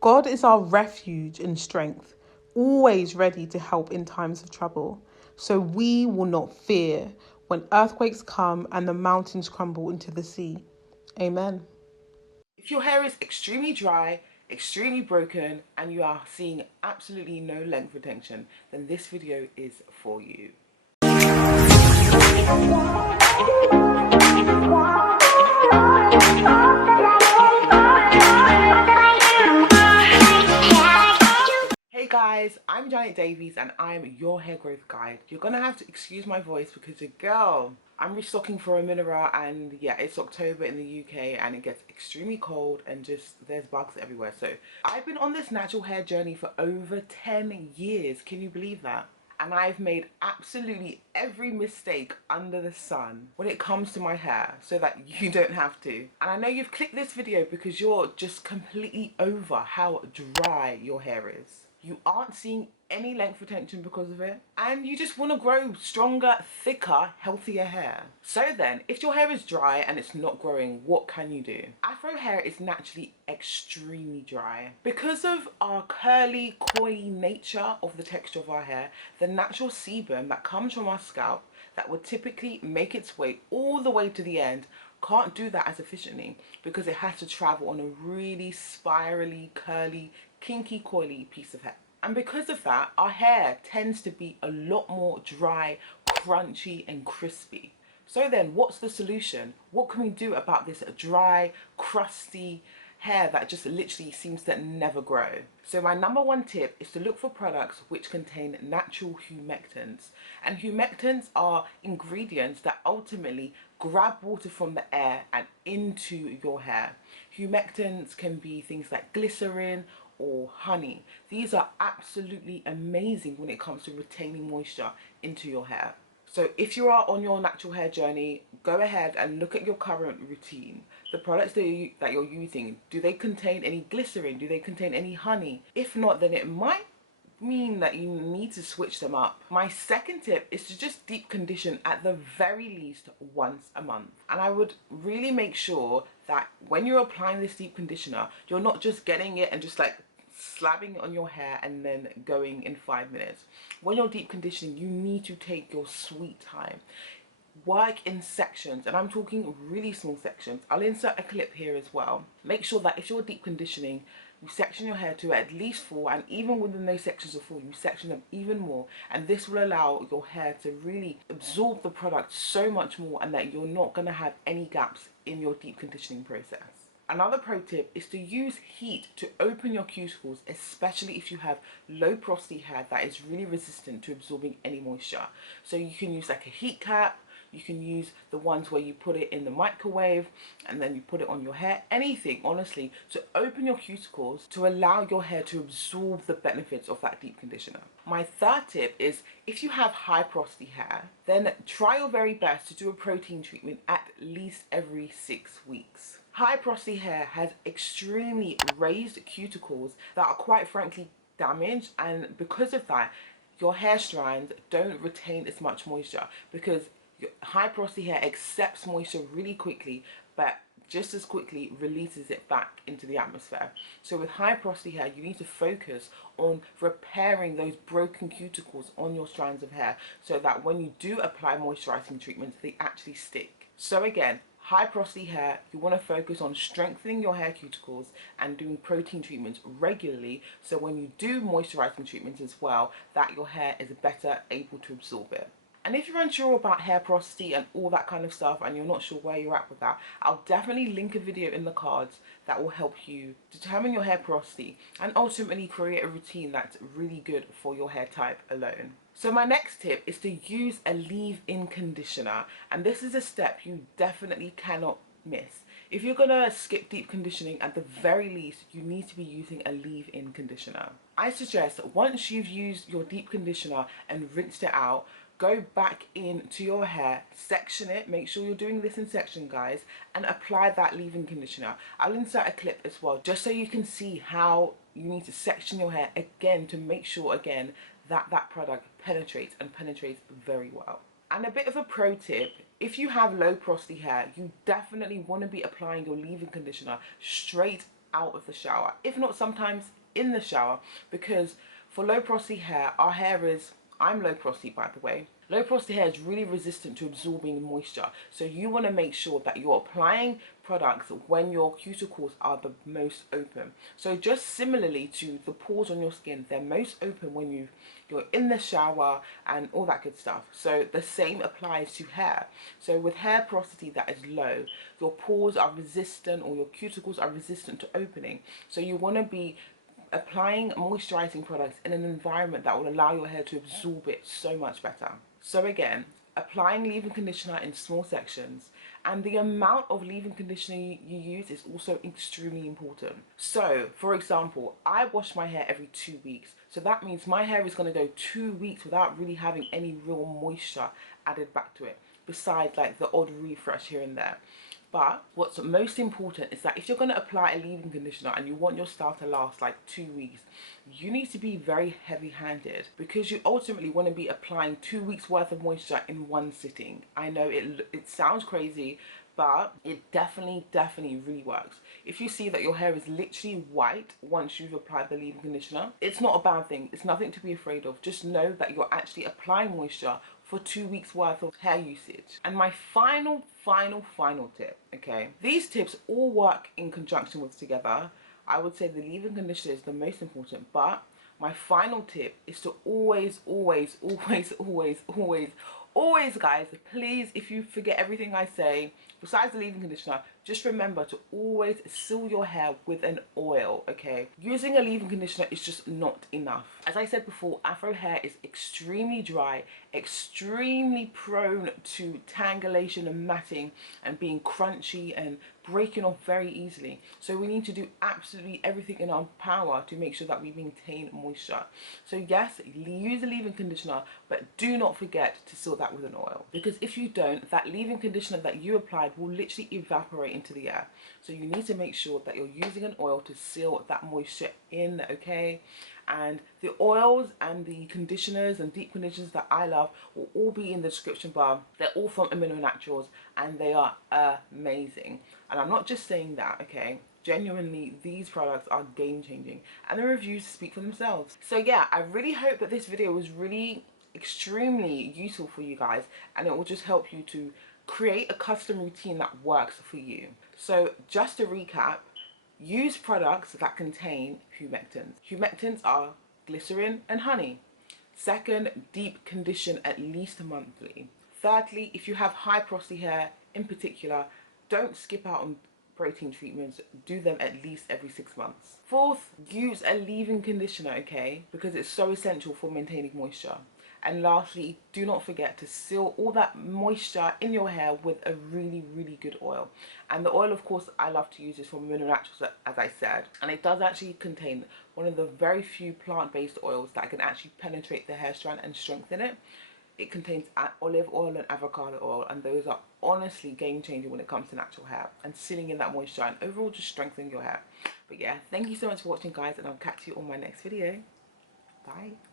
God is our refuge and strength, always ready to help in times of trouble. So we will not fear when earthquakes come and the mountains crumble into the sea. Amen. If your hair is extremely dry, extremely broken, and you are seeing absolutely no length retention, then this video is for you. Hey guys, I'm Janet Davies and I'm your hair growth guide. You're gonna have to excuse my voice because your girl, I'm restocking for a mineral, and yeah, it's October in the UK and it gets extremely cold and just there's bugs everywhere. So I've been on this natural hair journey for over 10 years. Can you believe that? And I've made absolutely every mistake under the sun when it comes to my hair so that you don't have to. And I know you've clicked this video because you're just completely over how dry your hair is. You aren't seeing any length retention because of it, and you just want to grow stronger, thicker, healthier hair. So then, if your hair is dry and it's not growing, what can you do? Afro hair is naturally extremely dry. Because of our curly, coily nature of the texture of our hair, the natural sebum that comes from our scalp that would typically make its way all the way to the end can't do that as efficiently because it has to travel on a really spirally, curly, kinky, coily piece of hair. And because of that, our hair tends to be a lot more dry, crunchy and crispy. So then what's the solution? What can we do about this dry, crusty hair that just literally seems to never grow? So my number one tip is to look for products which contain natural humectants. And humectants are ingredients that ultimately grab water from the air and into your hair. Humectants can be things like glycerin or honey. These are absolutely amazing when it comes to retaining moisture into your hair. So if you are on your natural hair journey, go ahead and look at your current routine. The products that you're using, do they contain any glycerin? Do they contain any honey? If not, then it might mean that you need to switch them up. My second tip is to just deep condition at the very least once a month. And I would really make sure that when you're applying this deep conditioner, you're not just getting it and just like slapping it on your hair and then going in 5 minutes. When you're deep conditioning, you need to take your sweet time. Work in sections, and I'm talking really small sections. I'll insert a clip here as well. Make sure that if you're deep conditioning, you section your hair to at least 4, and even within those sections of 4, you section them even more, and this will allow your hair to really absorb the product so much more, and that you're not going to have any gaps in your deep conditioning process. Another pro tip is to use heat to open your cuticles, especially if you have low porosity hair that is really resistant to absorbing any moisture. So you can use like a heat cap, you can use the ones where you put it in the microwave and then you put it on your hair, anything honestly to open your cuticles to allow your hair to absorb the benefits of that deep conditioner. My third tip is if you have high porosity hair, then try your very best to do a protein treatment at least every 6 weeks. High porosity hair has extremely raised cuticles that are quite frankly damaged, and because of that, your hair strands don't retain as much moisture because your high porosity hair accepts moisture really quickly, but just as quickly releases it back into the atmosphere. So with high porosity hair, you need to focus on repairing those broken cuticles on your strands of hair so that when you do apply moisturizing treatments, they actually stick. So again, high porosity hair, you want to focus on strengthening your hair cuticles and doing protein treatments regularly, so when you do moisturizing treatments as well, that your hair is better able to absorb it. And if you're unsure about hair porosity and all that kind of stuff and you're not sure where you're at with that, I'll definitely link a video in the cards that will help you determine your hair porosity and ultimately create a routine that's really good for your hair type alone. So my next tip is to use a leave-in conditioner, and this is a step you definitely cannot miss. If you're gonna skip deep conditioning, at the very least you need to be using a leave-in conditioner. I suggest that once you've used your deep conditioner and rinsed it out, go back into your hair, section it, make sure you're doing this in section guys, and apply that leave-in conditioner. I'll insert a clip as well just so you can see how you need to section your hair again to make sure again that that product penetrates and penetrates very well. And a bit of a pro tip, if you have low porosity hair, you definitely want to be applying your leave-in conditioner straight out of the shower, if not sometimes in the shower, because for low porosity hair, our hair is, I'm low porosity by the way, low porosity hair is really resistant to absorbing moisture. So you want to make sure that you're applying products when your cuticles are the most open. So just similarly to the pores on your skin, they're most open when you're in the shower and all that good stuff. So the same applies to hair. So with hair porosity that is low, your pores are resistant, or your cuticles are resistant to opening. So you want to be applying moisturizing products in an environment that will allow your hair to absorb it so much better. So again, applying leave-in conditioner in small sections, and the amount of leave-in conditioner you use is also extremely important. So for example, I wash my hair every 2 weeks, so that means my hair is going to go 2 weeks without really having any real moisture added back to it, besides like the odd refresh here and there. But what's most important is that if you're going to apply a leave-in conditioner and you want your style to last like 2 weeks, you need to be very heavy-handed, because you ultimately want to be applying 2 weeks worth of moisture in one sitting. I know it sounds crazy, but it definitely really works. If you see that your hair is literally white once you've applied the leave-in conditioner, it's not a bad thing. It's nothing to be afraid of. Just know that you're actually applying moisture for 2 weeks worth of hair usage. And my final tip, okay, these tips all work in conjunction with together. I would say the leave-in conditioner is the most important, but my final tip is to always guys, please, if you forget everything I say, besides the leave-in conditioner, just remember to always seal your hair with an oil, okay? Using a leave-in conditioner is just not enough. As I said before, Afro hair is extremely dry, extremely prone to tangulation and matting and being crunchy and breaking off very easily. So we need to do absolutely everything in our power to make sure that we maintain moisture. So yes, use a leave-in conditioner, but do not forget to seal that with an oil, because if you don't, that leave-in conditioner that you applied will literally evaporate into the air. So you need to make sure that you're using an oil to seal that moisture in, okay? And the oils and the conditioners and deep conditioners that I love will all be in the description bar. They're all from Amino Naturals and they are amazing. And I'm not just saying that, okay? Genuinely, these products are game changing and the reviews speak for themselves. So yeah, I really hope that this video was really extremely useful for you guys, and it will just help you to create a custom routine that works for you. So just to recap, use products that contain humectants. Humectants are glycerin and honey. Second, deep condition at least monthly. Thirdly, if you have high porosity hair in particular, don't skip out on protein treatments, do them at least every 6 months. Fourth, use a leave-in conditioner, okay, because it's so essential for maintaining moisture. And lastly, do not forget to seal all that moisture in your hair with a really good oil. And the oil, of course, I love to use is from Amino Naturals, as I said, and it does actually contain one of the very few plant-based oils that can actually penetrate the hair strand and strengthen it. It contains olive oil and avocado oil, and those are honestly game changing when it comes to natural hair and sealing in that moisture and overall just strengthening your hair. But yeah, thank you so much for watching guys, and I'll catch you on my next video. Bye.